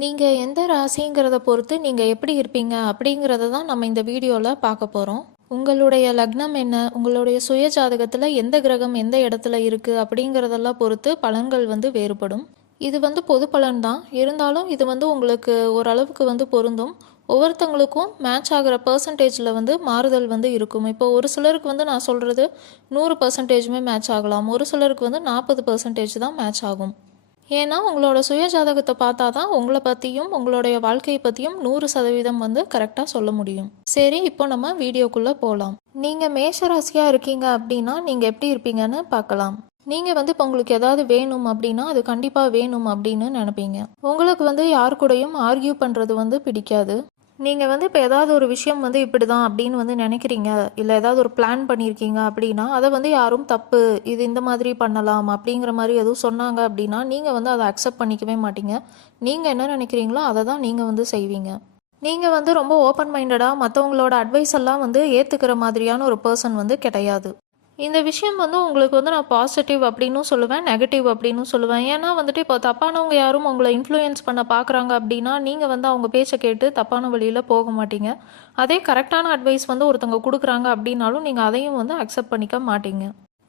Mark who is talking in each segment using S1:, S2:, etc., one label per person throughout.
S1: நீங்கள் எந்த ராசிங்கிறத பொறுத்து நீங்கள் எப்படி இருப்பீங்க அப்படிங்கிறத தான் நம்ம இந்த வீடியோவில் பார்க்க போகிறோம் உங்களுடைய லக்னம் என்ன? உங்களுடைய சுய ஜாதகத்தில் எந்த கிரகம் எந்த இடத்துல இருக்குது அப்படிங்கிறதெல்லாம் பொறுத்து பலன்கள் வந்து வேறுபடும். இது வந்து பொது பலன் தான். இருந்தாலும் இது வந்து உங்களுக்கு ஓரளவுக்கு வந்து பொருந்தும். ஒவ்வொருத்தங்களுக்கும் மேட்ச் ஆகிற பர்சன்டேஜில் வந்து மாறுதல் வந்து இருக்கும். இப்போ ஒரு சிலருக்கு வந்து நான் சொல்கிறது நூறு பர்சன்டேஜுமே மேட்ச் ஆகலாம். ஒரு சிலருக்கு வந்து நாற்பது பர்சன்டேஜ் தான் மேட்ச் ஆகும். ஏன்னா உங்களோட சுய ஜாதகத்தை பார்த்தா தான் உங்களை பற்றியும் உங்களுடைய வாழ்க்கையை பற்றியும் நூறு சதவீதம் வந்து கரெக்டாக சொல்ல முடியும். சரி இப்போ நம்ம வீடியோக்குள்ளே போகலாம் நீங்கள் மேஷராசியாக இருக்கீங்க அப்படின்னா நீங்கள் எப்படி இருப்பீங்கன்னு பார்க்கலாம். நீங்கள் வந்து இப்போ உங்களுக்கு ஏதாவது வேணும் அப்படின்னா அது கண்டிப்பாக வேணும் அப்படின்னு நினைப்பீங்க. உங்களுக்கு வந்து யார் கூடயும் ஆர்கியூ பண்ணுறது வந்து பிடிக்காது. நீங்கள் வந்து இப்போ ஏதாவது ஒரு விஷயம் வந்து இப்படி தான் அப்படின்னு வந்து நினைக்கிறீங்க. இல்லை ஏதாவது ஒரு பிளான் பண்ணியிருக்கீங்க அப்படின்னா அதை வந்து யாரும் தப்பு இது இந்த மாதிரி பண்ணலாம் அப்படிங்கிற மாதிரி எதுவும் சொன்னாங்க அப்படின்னா நீங்கள் வந்து அதை அக்செப்ட் பண்ணிக்கவே மாட்டீங்க. நீங்கள் என்ன நினைக்கிறீங்களோ அதை தான் நீங்கள் வந்து செய்வீங்க. நீங்கள் வந்து ரொம்ப ஓப்பன் மைண்டடாக மற்றவங்களோட அட்வைஸ் எல்லாம் வந்து ஏற்றுக்கிற மாதிரியான ஒரு பர்சன் வந்து கிடையாது. இந்த விஷயம் வந்து உங்களுக்கு வந்து நான் பாசிட்டிவ் அப்படின்னும் சொல்லுவேன் நெகட்டிவ் அப்படின்னும் சொல்லுவேன். ஏன்னா வந்துட்டு இப்போ தப்பானவங்க யாரும் உங்களை இன்ஃப்ளூயன்ஸ் பண்ண பார்க்குறாங்க அப்படின்னா நீங்கள் வந்து அவங்க பேச்சை கேட்டு தப்பான வழியில் போக மாட்டீங்க. அதே கரெக்டான அட்வைஸ் வந்து ஒருத்தவங்க கொடுக்குறாங்க அப்படின்னாலும் நீங்கள் அதையும் வந்து அக்செப்ட் பண்ணிக்க மாட்டீங்க.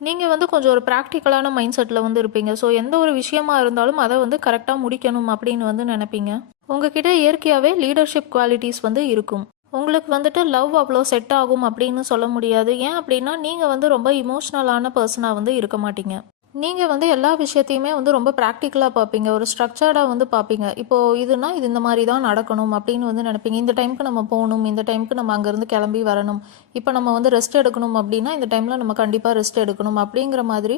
S1: நீங்கள் வந்து கொஞ்சம் ஒரு ப்ராக்டிக்கலான மைண்ட் செட்டில் வந்து இருப்பீங்க. ஸோ எந்த ஒரு விஷயமா இருந்தாலும் அதை வந்து கரெக்டாக முடிக்கணும் அப்படின்னு வந்து நினைப்பீங்க. உங்ககிட்ட இயற்கையாகவே லீடர்ஷிப் குவாலிட்டிஸ் வந்து இருக்கும். உங்களுக்கு வந்துட்டு லவ் அவ்வளோ செட் ஆகும் அப்படின்னு சொல்ல முடியாது. ஏன் அப்படின்னா நீங்கள் வந்து ரொம்ப இமோஷ்னலான பர்சனாக வந்து இருக்க மாட்டீங்க. நீங்கள் வந்து எல்லா விஷயத்தையுமே வந்து ரொம்ப ப்ராக்டிக்கலாக பார்ப்பீங்க. ஒரு ஸ்ட்ரக்சர்டாக வந்து பார்ப்பீங்க. இப்போது இதுனா இது இந்த மாதிரி தான் நடக்கணும் அப்படின்னு வந்து நினைப்பீங்க. இந்த டைமுக்கு நம்ம போகணும் இந்த டைமுக்கு நம்ம அங்கேருந்து கிளம்பி வரணும். இப்போ நம்ம வந்து ரெஸ்ட் எடுக்கணும் அப்படின்னா இந்த டைமில் நம்ம கண்டிப்பாக ரெஸ்ட் எடுக்கணும் அப்படிங்கிற மாதிரி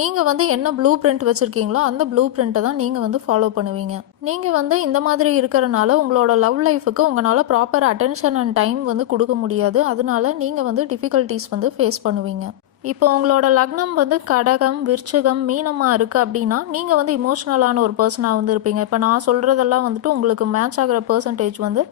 S1: நீங்கள் வந்து என்ன ப்ளூ பிரிண்ட் வச்சுருக்கீங்களோ அந்த ப்ளூ பிரிண்ட்டை தான் நீங்கள் வந்து ஃபாலோ பண்ணுவீங்க. நீங்கள் வந்து இந்த மாதிரி இருக்கிறனால உங்களோட லவ் லைஃபுக்கு உங்களால் ப்ராப்பர் அட்டென்ஷன் அண்ட் டைம் வந்து கொடுக்க முடியாது. அதனால நீங்கள் வந்து டிஃபிகல்ட்டிஸ் வந்து ஃபேஸ் பண்ணுவீங்க. இப்போ உங்களோட லக்னம் வந்து கடகம் விருச்சகம் மீனமாக இருக்குது அப்படின்னா நீங்கள் வந்து இமோஷ்னலான ஒரு பர்சனாக வந்து இருப்பீங்க. இப்போ நான் சொல்கிறதெல்லாம் வந்துட்டு உங்களுக்கு மேட்ச் ஆகிற பர்சன்டேஜ் வந்து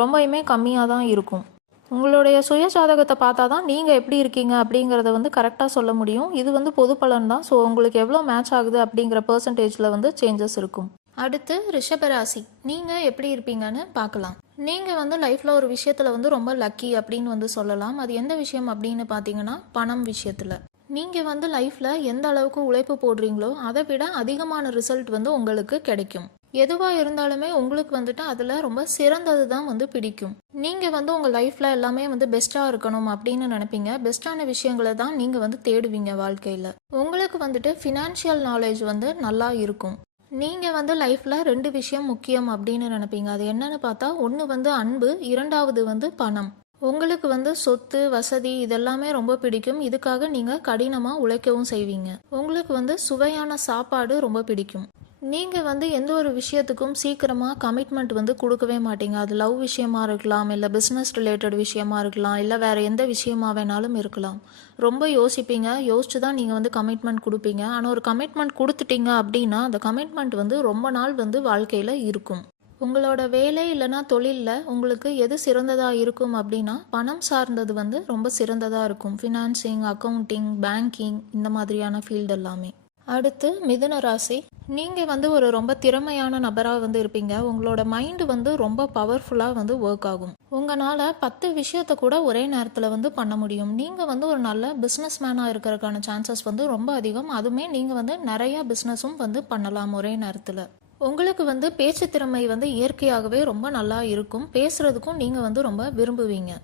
S1: ரொம்பவுமே கம்மியாக தான் இருக்கும். உங்களுடைய சுய ஜாதகத்தை பார்த்தா தான் நீங்கள் எப்படி இருக்கீங்க அப்படிங்கிறத வந்து கரெக்டாக சொல்ல முடியும். இது வந்து பொது பலன் தான். ஸோ உங்களுக்கு எவ்வளோ மேட்ச் ஆகுது அப்படிங்கிற பர்சன்டேஜில் வந்து சேஞ்சஸ் இருக்கும். அடுத்து ரிஷபராசி. நீங்கள் எப்படி இருப்பீங்கன்னு பார்க்கலாம். நீங்கள் வந்து லைஃப்பில் ஒரு விஷயத்தில் வந்து ரொம்ப லக்கி அப்படின்னு வந்து சொல்லலாம். அது எந்த விஷயம் அப்படின்னு பார்த்தீங்கன்னா பணம் விஷயத்தில். நீங்கள் வந்து லைஃப்பில் எந்த அளவுக்கு உழைப்பு போடுறீங்களோ அதை விட அதிகமான ரிசல்ட் வந்து உங்களுக்கு கிடைக்கும். எதுவாக இருந்தாலுமே உங்களுக்கு வந்துட்டு அதில் ரொம்ப சிறந்தது தான் வந்து பிடிக்கும். நீங்கள் வந்து உங்கள் லைஃப்பில் எல்லாமே வந்து பெஸ்ட்டாக இருக்கணும் அப்படின்னு நினைப்பீங்க. பெஸ்ட்டான விஷயங்களை தான் நீங்கள் வந்து தேடுவீங்க வாழ்க்கையில். உங்களுக்கு வந்துட்டு ஃபினான்ஷியல் நாலேஜ் வந்து நல்லா இருக்கும். நீங்கள் வந்து லைஃப்பில் ரெண்டு விஷயம் முக்கியம் அப்படின்னு நினைப்பீங்க. அது என்னன்னு பார்த்தா ஒன்று வந்து அன்பு இரண்டாவது வந்து பணம். உங்களுக்கு வந்து சொத்து வசதி இதெல்லாமே ரொம்ப பிடிக்கும். இதுக்காக நீங்கள் கடினமாக உழைக்கவும் செய்வீங்க. உங்களுக்கு வந்து சுவையான சாப்பாடு ரொம்ப பிடிக்கும். நீங்கள் வந்து எந்த ஒரு விஷயத்துக்கும் சீக்கிரமாக கமிட்மெண்ட் வந்து கொடுக்கவே மாட்டீங்க. அது லவ் விஷயமா இருக்கலாம் இல்லை பிஸ்னஸ் ரிலேட்டட் விஷயமா இருக்கலாம் இல்லை வேறு எந்த விஷயமா வேணாலும் இருக்கலாம். ரொம்ப யோசிப்பீங்க யோசிச்சு தான் நீங்கள் வந்து கமிட்மெண்ட் கொடுப்பீங்க. ஆனால் ஒரு கமிட்மெண்ட் கொடுத்துட்டீங்க அப்படின்னா அந்த கமிட்மெண்ட் வந்து ரொம்ப நாள் வந்து வாழ்க்கையில் இருக்கும். உங்களோட வேலை இல்லைனா தொழிலில் உங்களுக்கு எது சிறந்ததாக இருக்கும் அப்படின்னா பணம் சார்ந்தது வந்து ரொம்ப சிறந்ததாக இருக்கும். ஃபினான்சிங் அக்கௌண்டிங் பேங்கிங் இந்த மாதிரியான ஃபீல்டு எல்லாமே. அடுத்து மிதுன ராசி. நீங்கள் வந்து ஒரு ரொம்ப திறமையான நபராக வந்து இருப்பீங்க. உங்களோட மைண்டு வந்து ரொம்ப பவர்ஃபுல்லாக வந்து ஒர்க் ஆகும். உங்களால் பத்து விஷயத்த கூட ஒரே நேரத்தில் வந்து பண்ண முடியும். நீங்கள் வந்து ஒரு நல்ல பிஸ்னஸ் மேனாக இருக்கிறதுக்கான சான்சஸ் வந்து ரொம்ப அதிகம். அதுவுமே நீங்கள் வந்து நிறையா பிஸ்னஸும் வந்து பண்ணலாம் ஒரே நேரத்தில். உங்களுக்கு வந்து பேச்சு திறமை வந்து இயற்கையாகவே ரொம்ப நல்லா இருக்கும். பேசுகிறதுக்கும் நீங்கள் வந்து ரொம்ப விரும்புவீங்க.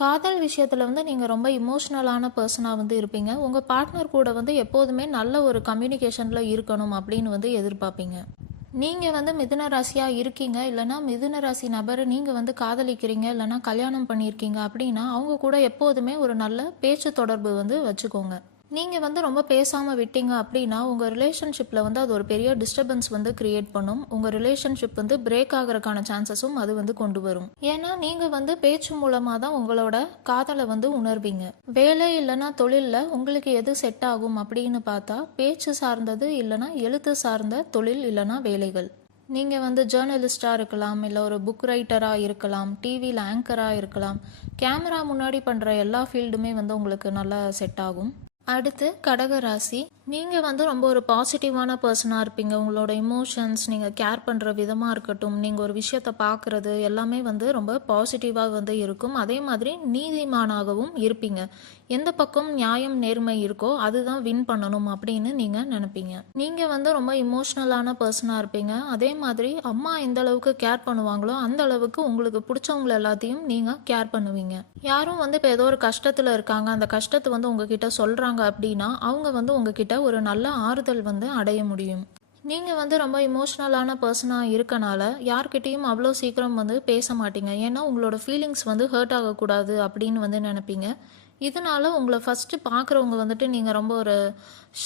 S1: காதல் விஷயத்தில் வந்து நீங்கள் ரொம்ப இமோஷ்னலான பர்சனாக வந்து இருப்பீங்க. உங்கள் பார்ட்னர் கூட வந்து எப்போதுமே நல்ல ஒரு கம்யூனிகேஷனில் இருக்கணும் அப்படின்னு வந்து எதிர்பார்ப்பீங்க. நீங்கள் வந்து மிதுன ராசியாக இருக்கீங்க. இல்லைனா மிதுன ராசி நபரை நீங்கள் வந்து காதலிக்கிறீங்க. இல்லைனா கல்யாணம் பண்ணியிருக்கீங்க அப்படின்னா அவங்க கூட எப்போதுமே ஒரு நல்ல பேச்சு தொடர்பு வந்து வச்சுக்கோங்க. நீங்கள் வந்து ரொம்ப பேசாமல் விட்டீங்க அப்படின்னா உங்கள் ரிலேஷன்ஷிப்பில் வந்து அது ஒரு பெரிய டிஸ்டர்பன்ஸ் வந்து கிரியேட் பண்ணும். உங்கள் ரிலேஷன்ஷிப் வந்து பிரேக் ஆகிறதுக்கான சான்சஸும் அது வந்து கொண்டு வரும். ஏன்னா நீங்கள் வந்து பேச்சு மூலமாக தான் உங்களோட காதலை வந்து உணர்வீங்க. வேலை இல்லைன்னா தொழிலில் உங்களுக்கு எது செட் ஆகும் அப்படின்னு பார்த்தா பேச்சு சார்ந்தது இல்லைன்னா எழுத்து சார்ந்த தொழில் இல்லைன்னா வேலைகள். நீங்கள் வந்து ஜேர்னலிஸ்டாக இருக்கலாம் இல்லை ஒரு புக் ரைட்டராக இருக்கலாம் டிவியில் ஆங்கராக இருக்கலாம். கேமரா முன்னாடி பண்ணுற எல்லா ஃபீல்டுமே வந்து உங்களுக்கு நல்லா செட் ஆகும். அடுத்து கடக ராசி. நீங்கள் வந்து ரொம்ப ஒரு பாசிட்டிவான பர்சனாக இருப்பீங்க. உங்களோட இமோஷன்ஸ் நீங்கள் கேர் பண்ணுற விதமாக இருக்கட்டும் நீங்கள் ஒரு விஷயத்தை பார்க்குறது எல்லாமே வந்து ரொம்ப பாசிட்டிவாக வந்து இருக்கும். அதே மாதிரி நீதிமானாகவும் இருப்பீங்க. எந்த பக்கம் நியாயம் நேர்மை இருக்கோ அதுதான் வின் பண்ணணும் அப்படின்னு நீங்கள் நினைப்பீங்க. நீங்கள் வந்து ரொம்ப இமோஷ்னலான பர்சனாக இருப்பீங்க. அதே மாதிரி அம்மா எந்த அளவுக்கு கேர் பண்ணுவாங்களோ அந்த அளவுக்கு உங்களுக்கு பிடிச்சவங்கள எல்லாத்தையும் நீங்கள் கேர் பண்ணுவீங்க. யாரும் வந்து இப்போ ஏதோ ஒரு கஷ்டத்தில் இருக்காங்க. அந்த கஷ்டத்தை வந்து உங்ககிட்ட சொல்கிறாங்க அப்படின்னா அவங்க வந்து உங்ககிட்ட ஒரு நல்ல ஆறுதல் வந்து அடைய முடியும். நீங்கள் வந்து ரொம்ப இமோஷ்னலான பர்சனாக இருக்கனால யார்கிட்டேயும் அவ்வளோ சீக்கிரம் வந்து பேச மாட்டீங்க. ஏன்னா உங்களோட ஃபீலிங்ஸ் வந்து ஹர்ட் ஆகக்கூடாது அப்படின்னு வந்து நினைப்பீங்க. இதனால உங்களை ஃபஸ்ட்டு பார்க்குறவங்க வந்துட்டு நீங்கள் ரொம்ப ஒரு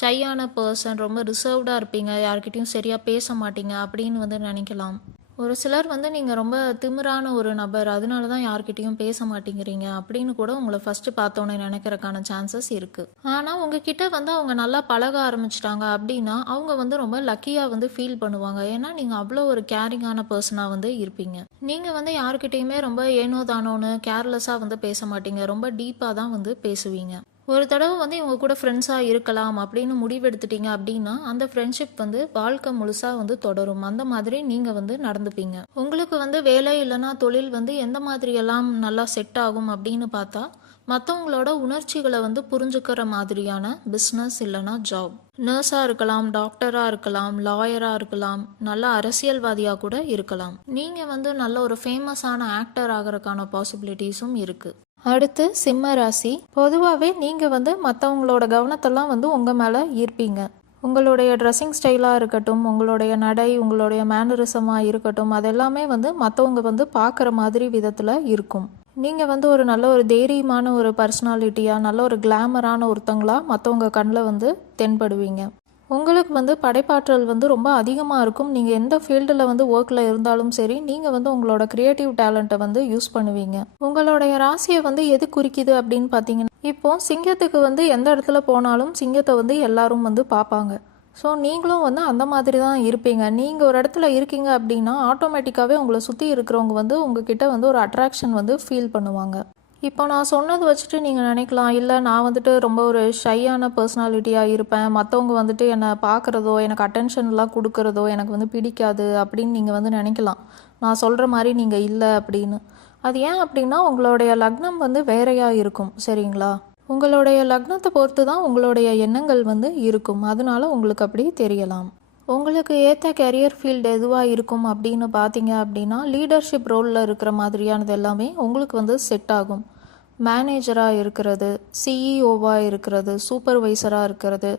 S1: ஷையான பர்சன் ரொம்ப ரிசர்வ்டாக இருப்பீங்க. யார்கிட்டையும் சரியாக பேச மாட்டீங்க அப்படின்னு வந்து நினைக்கலாம். ஒரு சிலர் வந்து நீங்கள் ரொம்ப திமிரான ஒரு நபர் அதனால தான் யார்கிட்டையும் பேச மாட்டேங்கிறீங்க அப்படின்னு கூட உங்களை ஃபஸ்ட்டு பார்த்தோன்னே நினைக்கிறக்கான சான்சஸ் இருக்குது ஆனால் உங்ககிட்ட வந்து அவங்க நல்லா பழக ஆரம்பிச்சிட்டாங்க அப்படின்னா அவங்க வந்து ரொம்ப லக்கியாக வந்து ஃபீல் பண்ணுவாங்க. ஏன்னா நீங்கள் அவ்வளோ ஒரு கேரிங்கான பர்சனாக வந்து இருப்பீங்க. நீங்கள் வந்து யார்கிட்டையுமே ரொம்ப ஏனோ தானோன்னு கேர்லெஸ்ஸாக வந்து பேச மாட்டீங்க. ரொம்ப டீப்பாக தான் வந்து பேசுவீங்க. ஒரு தடவை வந்து இவங்க கூட ஃப்ரெண்ட்ஸாக இருக்கலாம் அப்படின்னு முடிவெடுத்துட்டீங்க அப்படின்னா அந்த ஃப்ரெண்ட்ஷிப் வந்து வாழ்க்கை முழுசாக வந்து தொடரும். அந்த மாதிரி நீங்கள் வந்து நடந்துப்பீங்க. உங்களுக்கு வந்து வேலை இல்லைன்னா தொழில் வந்து எந்த மாதிரி எல்லாம் நல்லா செட் ஆகும் அப்படின்னு பார்த்தா மற்றவங்களோட உணர்ச்சிகளை வந்து புரிஞ்சுக்கிற மாதிரியான பிஸ்னஸ் இல்லைன்னா ஜாப் நர்ஸாக இருக்கலாம் டாக்டராக இருக்கலாம் லாயராக இருக்கலாம் நல்ல அரசியல்வாதியாக கூட இருக்கலாம். நீங்கள் வந்து நல்ல ஒரு ஃபேமஸான ஆக்டர் ஆகிறதுக்கான பாசிபிலிட்டிஸும் இருக்குது அடுத்து சிம்ம ராசி. பொதுவாகவே நீங்கள் வந்து மற்றவங்களோட கவனத்தெல்லாம் வந்து உங்கள் மேலே ஈர்ப்பீங்க. உங்களுடைய ட்ரெஸ்ஸிங் ஸ்டைலாக இருக்கட்டும் உங்களுடைய நடை உங்களுடைய மேனரிசமாக இருக்கட்டும் அதெல்லாமே வந்து மற்றவங்க வந்து பார்க்குற மாதிரி விதத்தில் இருக்கும். நீங்கள் வந்து ஒரு நல்ல ஒரு தைரியமான ஒரு பர்சனாலிட்டியாக நல்ல ஒரு கிளாமரான ஒருத்தங்களாக மற்றவங்க கண்ணில் வந்து தென்படுவீங்க. உங்களுக்கு வந்து படைப்பாற்றல் வந்து ரொம்ப அதிகமாக இருக்கும். நீங்கள் எந்த ஃபீல்டில் வந்து ஒர்க்கில் இருந்தாலும் சரி நீங்கள் வந்து உங்களோட க்ரியேட்டிவ் டேலண்ட்டை வந்து யூஸ் பண்ணுவீங்க. உங்களுடைய ராசியை வந்து எது குறிக்குது அப்படின்னு பார்த்தீங்கன்னா இப்போ சிங்கத்துக்கு வந்து எந்த இடத்துல போனாலும் சிங்கத்தை வந்து எல்லாரும் வந்து பார்ப்பாங்க. ஸோ நீங்களும் வந்து அந்த மாதிரி தான் இருப்பீங்க. நீங்கள் ஒரு இடத்துல இருக்கீங்க அப்படின்னா ஆட்டோமேட்டிக்காகவே உங்களை சுற்றி இருக்கிறவங்க வந்து உங்ககிட்ட வந்து ஒரு அட்ராக்ஷன் வந்து ஃபீல் பண்ணுவாங்க. இப்போ நான் சொன்னது வச்சுட்டு நீங்கள் நினைக்கலாம் இல்லை நான் வந்துட்டு ரொம்ப ஒரு ஷையான பர்சனாலிட்டியாக இருப்பேன். மற்றவங்க வந்துட்டு என்னை பார்க்குறதோ எனக்கு அட்டென்ஷன்லாம் கொடுக்குறதோ எனக்கு வந்து பிடிக்காது அப்படின்னு நீங்கள் வந்து நினைக்கலாம். நான் சொல்கிற மாதிரி நீங்கள் இல்லை அப்படின்னு. அது ஏன் அப்படின்னா உங்களுடைய லக்னம் வந்து வேறையாக இருக்கும். சரிங்களா? உங்களுடைய லக்னத்தை பொறுத்து தான் உங்களுடைய எண்ணங்கள் வந்து இருக்கும். அதனால உங்களுக்கு அப்படி தெரியலாம். உங்களுக்கு ஏற்ற கெரியர் ஃபீல்டு எதுவாக இருக்கும் அப்படின்னு பார்த்தீங்க அப்படின்னா லீடர்ஷிப் ரோலில் இருக்கிற மாதிரியானது எல்லாமே உங்களுக்கு வந்து செட் ஆகும். மேனேஜராக இருக்கிறது சிஇஓவாக இருக்கிறது சூப்பர்வைசராக இருக்கிறது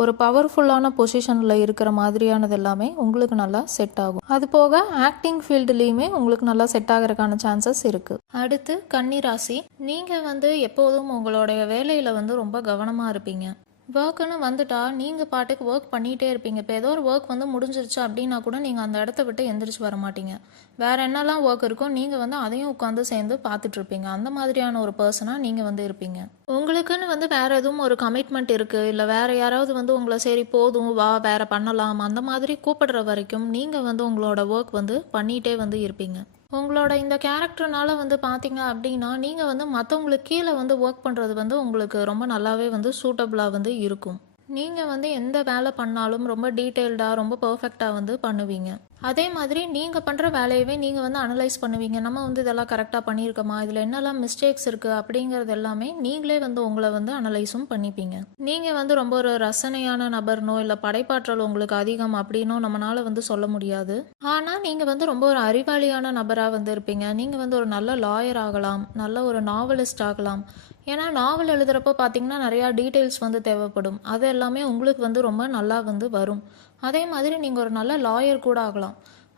S1: ஒரு பவர்ஃபுல்லான பொசிஷனில் இருக்கிற மாதிரியானது எல்லாமே உங்களுக்கு நல்லா செட் ஆகும். அது போக ஆக்டிங் ஃபீல்டுலேயுமே உங்களுக்கு நல்லா செட் ஆகிறதுக்கான சான்சஸ் இருக்குது அடுத்து கன்னிராசி. நீங்கள் வந்து எப்போதும் உங்களுடைய வேலையில் வந்து ரொம்ப கவனமாக இருப்பீங்க. ஒர்க்குன்னு வந்துட்டா நீங்கள் பாட்டுக்கு ஒர்க் பண்ணிகிட்டே இருப்பீங்க. இப்போ ஏதோ ஒரு ஒர்க் வந்து முடிஞ்சிருச்சு அப்படின்னா கூட நீங்கள் அந்த இடத்த விட்டு எந்திரிச்சு வர மாட்டீங்க. வேற என்னெல்லாம் ஒர்க் இருக்கோ நீங்கள் வந்து அதையும் உட்காந்து சேர்ந்து பார்த்துட்ருப்பீங்க அந்த மாதிரியான ஒரு பர்சனாக நீங்கள் வந்து இருப்பீங்க. உங்களுக்குன்னு வந்து வேற எதுவும் ஒரு கமிட்மெண்ட் இருக்குது இல்லை வேற யாராவது வந்து உங்களை சரி போதும் வா வேற பண்ணலாம் அந்த மாதிரி கூப்பிடுற வரைக்கும் நீங்கள் வந்து உங்களோட ஒர்க் வந்து பண்ணிகிட்டே வந்து இருப்பீங்க. உங்களோட இந்த கேரக்டர்னால வந்து பார்த்தீங்க அப்படின்னா நீங்கள் வந்து மற்றவங்களுக்கு கீழே வந்து ஒர்க் பண்ணுறது வந்து உங்களுக்கு ரொம்ப நல்லாவே வந்து சூட்டபுளாக வந்து இருக்கும். நீங்கள் வந்து எந்த வேலை பண்ணாலும் ரொம்ப டீட்டெயில்டாக ரொம்ப பர்ஃபெக்டாக வந்து பண்ணுவீங்க. அதே மாதிரி நீங்கள் பண்ணுற வேலையவே நீங்கள் வந்து அனலைஸ் பண்ணுவீங்க. நம்ம வந்து இதெல்லாம் கரெக்டாக பண்ணியிருக்கோமா? இதில் என்னெல்லாம் மிஸ்டேக்ஸ் இருக்குது அப்படிங்கிறது எல்லாமே நீங்களே வந்து உங்களை வந்து அனலைஸும் பண்ணிப்பீங்க. நீங்கள் வந்து ரொம்ப ஒரு ரசனையான நபர்னோ இல்லை படைப்பாற்றல் உங்களுக்கு அதிகம் அப்படின்னோ நம்மளால் வந்து சொல்ல முடியாது. ஆனால் நீங்கள் வந்து ரொம்ப ஒரு அறிவாளியான நபராக வந்து இருப்பீங்க. நீங்கள் வந்து ஒரு நல்ல லாயர் ஆகலாம். நல்ல ஒரு நாவலிஸ்ட் ஆகலாம். ஏன்னா நாவல் எழுதுகிறப்போ பார்த்தீங்கன்னா நிறையா டீட்டெயில்ஸ் வந்து தேவைப்படும். அது எல்லாமே உங்களுக்கு வந்து ரொம்ப நல்லா வந்து வரும். அதே மாதிரி நீங்கள் ஒரு நல்ல லாயர் கூட ஆகலாம்.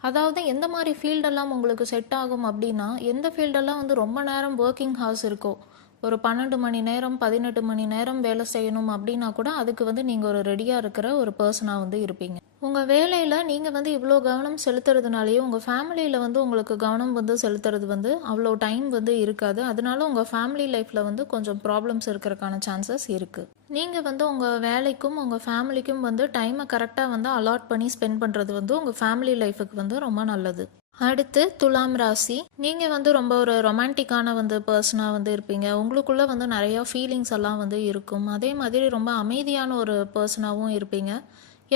S1: அதாவது எந்த மாதிரி ஃபீல்டெல்லாம் உங்களுக்கு செட் ஆகும் அப்படின்னா எந்த ஃபீல்டெல்லாம் வந்து ரொம்ப நேரம் ஒர்க்கிங் ஹார்ஸ் இருக்கோ ஒரு பன்னெண்டு மணி நேரம் பதினெட்டு மணி நேரம் வேலை செய்யணும் அப்படின்னா கூட அதுக்கு வந்து நீங்கள் ஒரு ரெடியாக இருக்கிற ஒரு பர்சனாக வந்து இருப்பீங்க. உங்கள் வேலையில் நீங்கள் வந்து இவ்வளோ கவனம் செலுத்துறதுனாலேயே உங்கள் ஃபேமிலியில் வந்து உங்களுக்கு கவனம் வந்து செலுத்துறது வந்து அவ்வளோ டைம் வந்து இருக்காது. அதனால உங்கள் ஃபேமிலி லைஃப்பில் வந்து கொஞ்சம் ப்ராப்ளம்ஸ் இருக்கிறதுக்கான சான்சஸ் இருக்குது நீங்கள் வந்து உங்கள் வேலைக்கும் உங்கள் ஃபேமிலிக்கும் வந்து டைமை கரெக்டாக வந்து அலாட் பண்ணி ஸ்பெண்ட் பண்ணுறது வந்து உங்கள் ஃபேமிலி லைஃபுக்கு வந்து ரொம்ப நல்லது. அடுத்து துலாம் ராசி. நீங்கள் வந்து ரொம்ப ஒரு ரொமான்டிக்கான வந்து பர்சனாக வந்து இருப்பீங்க. உங்களுக்குள்ளே வந்து நிறையா ஃபீலிங்ஸ் எல்லாம் வந்து இருக்கும். அதே மாதிரி ரொம்ப அமைதியான ஒரு பர்சனாகவும் இருப்பீங்க.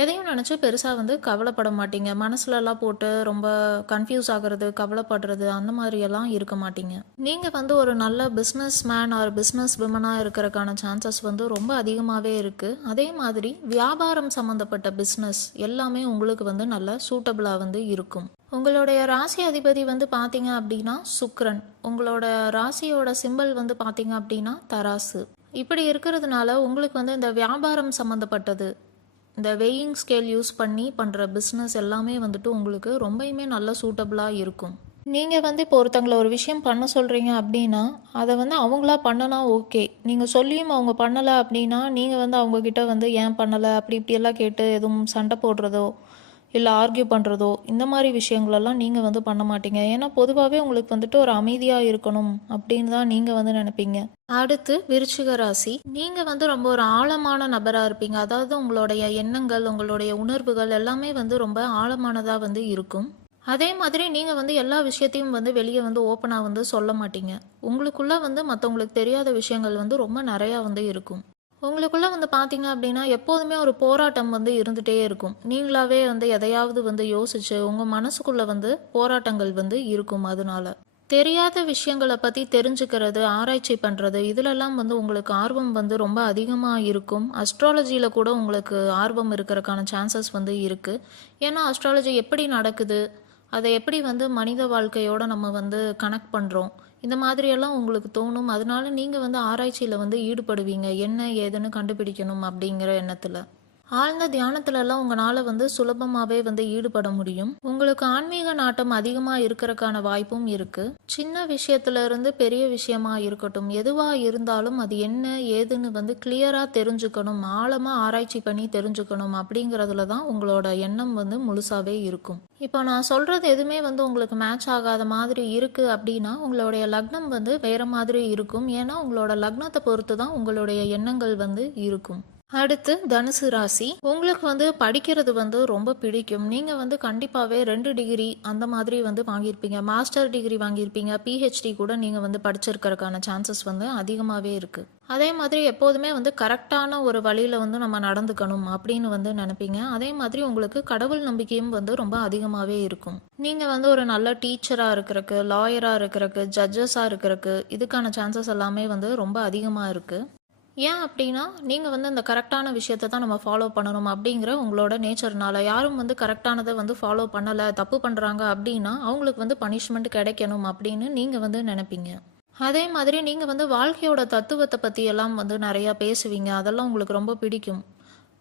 S1: எதையும் நினச்சி பெருசாக வந்து கவலைப்பட மாட்டீங்க. மனசுலலாம் போட்டு ரொம்ப கன்ஃபியூஸ் ஆகிறது கவலைப்படுறது அந்த மாதிரியெல்லாம் இருக்க மாட்டீங்க. நீங்கள் வந்து ஒரு நல்ல பிஸ்னஸ் மேன் ஆர் பிஸ்னஸ் விமனாக இருக்கிறதுக்கான சான்சஸ் வந்து ரொம்ப அதிகமாகவே இருக்குது அதே மாதிரி வியாபாரம் சம்மந்தப்பட்ட பிஸ்னஸ் எல்லாமே உங்களுக்கு வந்து நல்ல சூட்டபிளாக வந்து இருக்கும். உங்களுடைய ராசி அதிபதி வந்து பார்த்தீங்க அப்படின்னா சுக்ரன் உங்களோட ராசியோட சிம்பல் வந்து பார்த்தீங்க அப்படின்னா தராசு. இப்படி இருக்கிறதுனால உங்களுக்கு வந்து இந்த வியாபாரம் சம்மந்தப்பட்டது இந்த வெயிங் ஸ்கேல் யூஸ் பண்ணி பண்ணுற பிஸ்னஸ் எல்லாமே வந்துட்டு உங்களுக்கு ரொம்பயுமே நல்ல சூட்டபுளாக இருக்கும். நீங்கள் வந்து இப்போ ஒருத்தங்களை ஒரு விஷயம் பண்ண சொல்கிறீங்க அப்படின்னா அதை வந்து அவங்களா பண்ணனா ஓகே நீங்கள் சொல்லியும் அவங்க பண்ணலை அப்படின்னா நீங்கள் வந்து அவங்கக்கிட்ட வந்து ஏன் பண்ணலை? அப்படி இப்படியெல்லாம் கேட்டு எதுவும் சண்டை போடுறதோ இல்லை ஆர்கியூ பண்ணுறதோ இந்த மாதிரி விஷயங்களெல்லாம் நீங்கள் வந்து பண்ண மாட்டீங்க. ஏன்னா பொதுவாகவே உங்களுக்கு வந்துட்டு ஒரு அமைதியாக இருக்கணும் அப்படின்னு தான் நீங்கள் வந்து நினைப்பீங்க. அடுத்து விருச்சிக ராசி. நீங்கள் வந்து ரொம்ப ஒரு ஆழமான நபராக இருப்பீங்க. அதாவது உங்களுடைய எண்ணங்கள் உங்களுடைய உணர்வுகள் எல்லாமே வந்து ரொம்ப ஆழமானதாக வந்து இருக்கும். அதே மாதிரி நீங்கள் வந்து எல்லா விஷயத்தையும் வந்து வெளியே வந்து ஓப்பனாக வந்து சொல்ல மாட்டீங்க. உங்களுக்குள்ளே வந்து மற்றவங்களுக்கு தெரியாத விஷயங்கள் வந்து ரொம்ப நிறையா வந்து இருக்கும். உங்களுக்குள்ள வந்து பார்த்தீங்க அப்படின்னா எப்போதுமே ஒரு போராட்டம் வந்து இருந்துகிட்டே இருக்கும். நீங்களாவே வந்து எதையாவது வந்து யோசிச்சு உங்கள் மனசுக்குள்ள வந்து போராட்டங்கள் வந்து இருக்கும் அதனால. தெரியாத விஷயங்களை பற்றி தெரிஞ்சுக்கிறது ஆராய்ச்சி பண்ணுறது இதிலெல்லாம் வந்து உங்களுக்கு ஆர்வம் வந்து ரொம்ப அதிகமாக இருக்கும். அஸ்ட்ராலஜியில் கூட உங்களுக்கு ஆர்வம் இருக்கிறதுக்கான சான்சஸ் வந்து இருக்குது ஏன்னா அஸ்ட்ராலஜி எப்படி நடக்குது அதை எப்படி வந்து மனித வாழ்க்கையோட நம்ம வந்து கனெக்ட் பண்ணுறோம் இந்த மாதிரியெல்லாம் உங்களுக்கு தோணும். அதனால நீங்கள் வந்து ஆராய்ச்சியில் வந்து ஈடுபடுவீங்க. என்ன ஏதுன்னு கண்டுபிடிக்கணும் அப்படிங்கிற எண்ணத்தில். ஆழ்ந்த தியானத்துலலாம் உங்களால் வந்து சுலபமாகவே வந்து ஈடுபட முடியும். உங்களுக்கு ஆன்மீக நாட்டம் அதிகமாக இருக்கிறதுக்கான வாய்ப்பும் இருக்குது சின்ன விஷயத்துல இருந்து பெரிய விஷயமா இருக்கட்டும் எதுவாக இருந்தாலும் அது என்ன ஏதுன்னு வந்து கிளியராக தெரிஞ்சுக்கணும் ஆழமாக ஆராய்ச்சி பண்ணி தெரிஞ்சுக்கணும் அப்படிங்கிறதுல தான் உங்களோட எண்ணம் வந்து முழுசாகவே இருக்கும். இப்போ நான் சொல்கிறது எதுவுமே வந்து உங்களுக்கு மேட்ச் ஆகாத மாதிரி இருக்குது அப்படின்னா உங்களுடைய லக்னம் வந்து வேறு மாதிரி இருக்கும். ஏன்னா உங்களோட லக்னத்தை பொறுத்து தான் உங்களுடைய எண்ணங்கள் வந்து இருக்கும். அடுத்து தனுசு ராசி. உங்களுக்கு வந்து படிக்கிறது வந்து ரொம்ப பிடிக்கும். நீங்கள் வந்து கண்டிப்பாகவே ரெண்டு டிகிரி அந்த மாதிரி வந்து வாங்கியிருப்பீங்க. மாஸ்டர் டிகிரி வாங்கியிருப்பீங்க. பிஹெச்டி கூட நீங்கள் வந்து படிச்சிருக்கிறதுக்கான சான்சஸ் வந்து அதிகமாகவே இருக்குது அதே மாதிரி எப்போதுமே வந்து கரெக்டான ஒரு வழியில் வந்து நம்ம நடந்துக்கணும் அப்படின்னு வந்து நினைப்பீங்க. அதே மாதிரி உங்களுக்கு கடவுள் நம்பிக்கையும் வந்து ரொம்ப அதிகமாகவே இருக்கும். நீங்கள் வந்து ஒரு நல்ல டீச்சராக இருக்கிறக்கு லாயராக இருக்கிறக்கு ஜட்ஜஸாக இருக்கிறக்கு இதுக்கான சான்சஸ் எல்லாமே வந்து ரொம்ப அதிகமாக இருக்குது ஏன் அப்படின்னா நீங்கள் வந்து அந்த கரெக்டான விஷயத்தை தான் நம்ம ஃபாலோ பண்ணணும் அப்படிங்கிற உங்களோட நேச்சர்னால யாரும் வந்து கரெக்டானதை வந்து ஃபாலோ பண்ணலை தப்பு பண்ணுறாங்க அப்படின்னா அவங்களுக்கு வந்து பனிஷ்மெண்ட் கிடைக்கணும் அப்படின்னு நீங்கள் வந்து நினைப்பீங்க. அதே மாதிரி நீங்கள் வந்து வாழ்க்கையோட தத்துவத்தை பற்றி எல்லாம் வந்து நிறையா பேசுவீங்க. அதெல்லாம் உங்களுக்கு ரொம்ப பிடிக்கும்.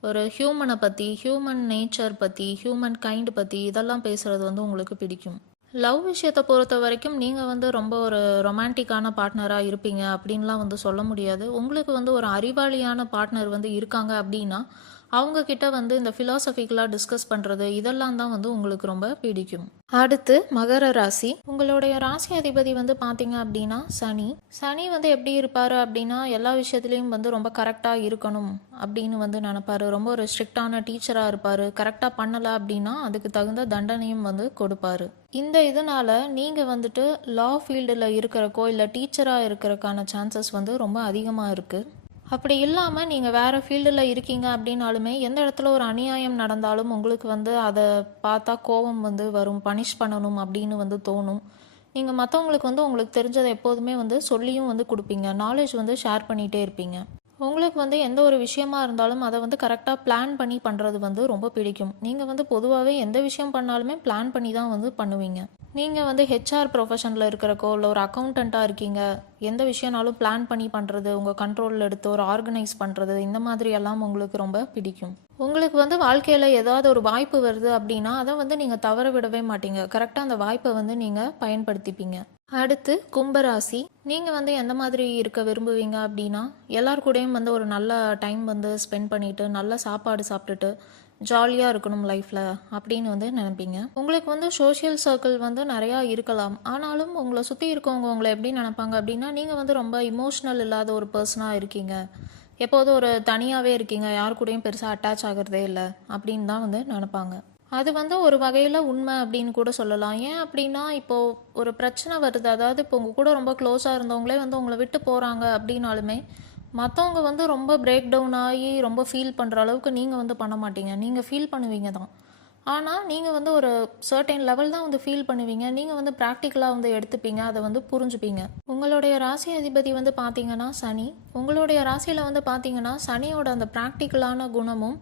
S1: ஒரு ஹியூமனை பற்றி ஹியூமன் நேச்சர் பற்றி ஹியூமன் கைண்ட் பற்றி இதெல்லாம் பேசுகிறது வந்து உங்களுக்கு பிடிக்கும். லவ் விஷயத்தை பொறுத்த வரைக்கும் நீங்கள் வந்து ரொம்ப ஒரு ரொமான்டிக்கான பார்ட்னராக இருப்பீங்க அப்படின்லாம் வந்து சொல்ல முடியாது. உங்களுக்கு வந்து ஒரு அறிவாளியான பார்ட்னர் வந்து இருக்காங்க அப்படின்னா அவங்கக்கிட்ட வந்து இந்த ஃபிலாசபிக்கலாக டிஸ்கஸ் பண்ணுறது இதெல்லாம் தான் வந்து உங்களுக்கு ரொம்ப பிடிக்கும். அடுத்து மகர ராசி. உங்களுடைய ராசி அதிபதி வந்து பார்த்தீங்க அப்படின்னா சனி. சனி வந்து எப்படி இருப்பார் அப்படின்னா எல்லா விஷயத்துலையும் வந்து ரொம்ப கரெக்டாக இருக்கணும் அப்படின்னு வந்து நினப்பாரு. ரொம்ப ஒரு ஸ்ட்ரிக்டான டீச்சராக இருப்பார். கரெக்டாக பண்ணலை அப்படின்னா அதுக்கு தகுந்த தண்டனையும் வந்து கொடுப்பாரு. இந்த இதனால நீங்கள் வந்துட்டு லா ஃபீல்டில் இருக்கிறக்கோ இல்லை டீச்சராக இருக்கிறக்கான சான்சஸ் வந்து ரொம்ப அதிகமாக இருக்குது அப்படி இல்லாமல் நீங்கள் வேறு ஃபீல்டில் இருக்கீங்க அப்படின்னாலுமே எந்த இடத்துல ஒரு அநியாயம் நடந்தாலும் உங்களுக்கு வந்து அதை பார்த்தா கோபம் வந்து வரும் பனிஷ் பண்ணணும் அப்படின்னு வந்து தோணும். நீங்கள் மற்றவங்களுக்கு வந்து உங்களுக்கு தெரிஞ்சதை எப்போதுமே வந்து சொல்லியும் வந்து கொடுப்பீங்க. நாலேஜ் வந்து ஷேர் பண்ணிகிட்டே இருப்பீங்க. உங்களுக்கு வந்து எந்த ஒரு விஷயமா இருந்தாலும் அதை வந்து கரெக்டாக பிளான் பண்ணி பண்ணுறது வந்து ரொம்ப பிடிக்கும். நீங்கள் வந்து பொதுவாகவே எந்த விஷயம் பண்ணாலுமே பிளான் பண்ணி தான் வந்து பண்ணுவீங்க. நீங்கள் வந்து ஹெச்ஆர் ப்ரொஃபஷனில் இருக்கிறக்கோ இல்லை ஒரு அக்கௌண்டண்ட்டாக இருக்கீங்க எந்த விஷயம்னாலும் பிளான் பண்ணி பண்ணுறது உங்கள் கண்ட்ரோலில் எடுத்து ஒரு ஆர்கனைஸ் பண்ணுறது இந்த மாதிரி எல்லாம் உங்களுக்கு ரொம்ப பிடிக்கும். உங்களுக்கு வந்து வாழ்க்கையில் ஏதாவது ஒரு வாய்ப்பு வருது அப்படின்னா அதை வந்து நீங்கள் தவற விடவே மாட்டீங்க. கரெக்டாக அந்த வாய்ப்பை வந்து நீங்கள் பயன்படுத்திப்பீங்க. அடுத்து கும்பராசி. நீங்கள் வந்து எந்த மாதிரி இருக்க விரும்புவீங்க அப்படின்னா எல்லார் கூடயும் வந்து ஒரு நல்ல டைம் வந்து ஸ்பெண்ட் பண்ணிட்டு நல்ல சாப்பாடு சாப்பிட்டுட்டு ஜாலியாக இருக்கணும் லைஃப்பில் அப்படின்னு வந்து நினைப்பீங்க. உங்களுக்கு வந்து சோஷியல் சர்க்கிள் வந்து நிறையா இருக்கலாம். ஆனாலும் உங்களை சுற்றி இருக்கவங்க உங்களை எப்படி நினைப்பாங்க அப்படின்னா நீங்கள் வந்து ரொம்ப இமோஷ்னல் இல்லாத ஒரு பர்சனாக இருக்கீங்க. எப்போதும் ஒரு தனியாகவே இருக்கீங்க யார் கூடயும் பெருசாக அட்டாச் ஆகிறதே இல்லை அப்படின்னு தான் வந்து நினப்பாங்க. அது வந்து ஒரு வகையில் உண்மை அப்படின்னு கூட சொல்லலாம். ஏன் அப்படின்னா இப்போது ஒரு பிரச்சனை வருது. அதாவது இப்போ உங்கள் கூட ரொம்ப க்ளோஸாக இருந்தவங்களே வந்து உங்களை விட்டு போகிறாங்க அப்படின்னாலுமே மற்றவங்க வந்து ரொம்ப பிரேக் டவுன் ஆகி ரொம்ப ஃபீல் பண்ணுற அளவுக்கு நீங்கள் வந்து பண்ண மாட்டீங்க. நீங்கள் ஃபீல் பண்ணுவீங்க தான். ஆனால் நீங்கள் வந்து ஒரு சர்டைன் லெவல் தான் வந்து ஃபீல் பண்ணுவீங்க. நீங்கள் வந்து ப்ராக்டிக்கலாக வந்து எடுத்துப்பீங்க. அதை வந்து புரிஞ்சுப்பீங்க. உங்களுடைய ராசி அதிபதி வந்து பார்த்தீங்கன்னா சனி. உங்களுடைய ராசியில் வந்து பார்த்தீங்கன்னா சனியோட அந்த ப்ராக்டிக்கலான குணமும்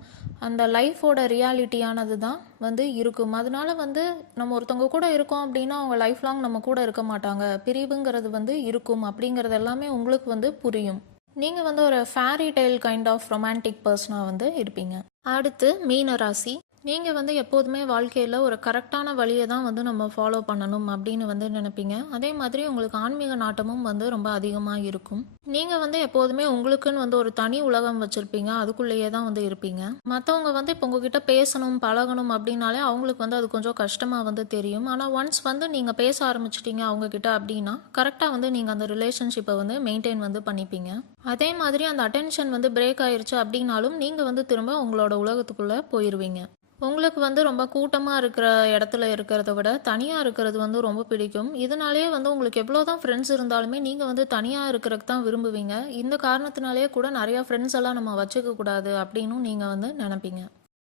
S1: அந்த லைஃபோட ரியாலிட்டியானது தான் வந்து இருக்கும். அதனால வந்து நம்ம ஒருத்தவங்க கூட இருக்கோம் அப்படின்னா அவங்க லைஃப் லாங் நம்ம கூட இருக்க மாட்டாங்க. பிரிவுங்கிறது வந்து இருக்கும் அப்படிங்கிறது எல்லாமே உங்களுக்கு வந்து புரியும். நீங்கள் வந்து ஒரு fairy tale kind of romantic பர்சனாக வந்து இருப்பீங்க. அடுத்து மீன ராசி நீங்கள் வந்து எப்போதுமே வாழ்க்கையில் ஒரு கரெக்டான வழியை தான் வந்து நம்ம ஃபாலோ பண்ணணும் அப்படின்னு வந்து நினைப்பீங்க. அதே மாதிரி உங்களுக்கு ஆன்மீக நாட்டமும் வந்து ரொம்ப அதிகமாக இருக்கும். நீங்கள் வந்து எப்போதுமே உங்களுக்குன்னு வந்து ஒரு தனி உலகம் வச்சுருப்பீங்க. அதுக்குள்ளேயே தான் வந்து இருப்பீங்க. மற்றவங்க வந்து இப்போ உங்ககிட்ட பேசணும் பழகணும் அப்படின்னாலே அவங்களுக்கு வந்து அது கொஞ்சம் கஷ்டமாக வந்து தெரியும். ஆனால் ஒன்ஸ் வந்து நீங்கள் பேச ஆரம்பிச்சிட்டீங்க அவங்கக்கிட்ட அப்படின்னா கரெக்டாக வந்து நீங்கள் அந்த ரிலேஷன்ஷிப்பை வந்து மெயின்டைன் வந்து பண்ணிப்பீங்க. அதே மாதிரி அந்த அட்டென்ஷன் வந்து பிரேக் ஆயிடுச்சு அப்படின்னாலும் நீங்கள் வந்து திரும்ப உங்களோட உலகத்துக்குள்ளே போயிடுவீங்க உங்களுக்கு வந்து ரொம்ப கூட்டமாக இருக்கிற இடத்துல இருக்கிறத விட தனியாக இருக்கிறது வந்து ரொம்ப பிடிக்கும். இதனாலேயே வந்து உங்களுக்கு எவ்வளோ தான் ஃப்ரெண்ட்ஸ் இருந்தாலுமே நீங்கள் வந்து தனியாக இருக்கிறதுக்கு தான் விரும்புவீங்க. இந்த காரணத்தினாலேயே கூட நிறையா ஃப்ரெண்ட்ஸ் எல்லாம் நம்ம வச்சுக்க கூடாது அப்படின்னும் நீங்கள் வந்து நினைப்பீங்க.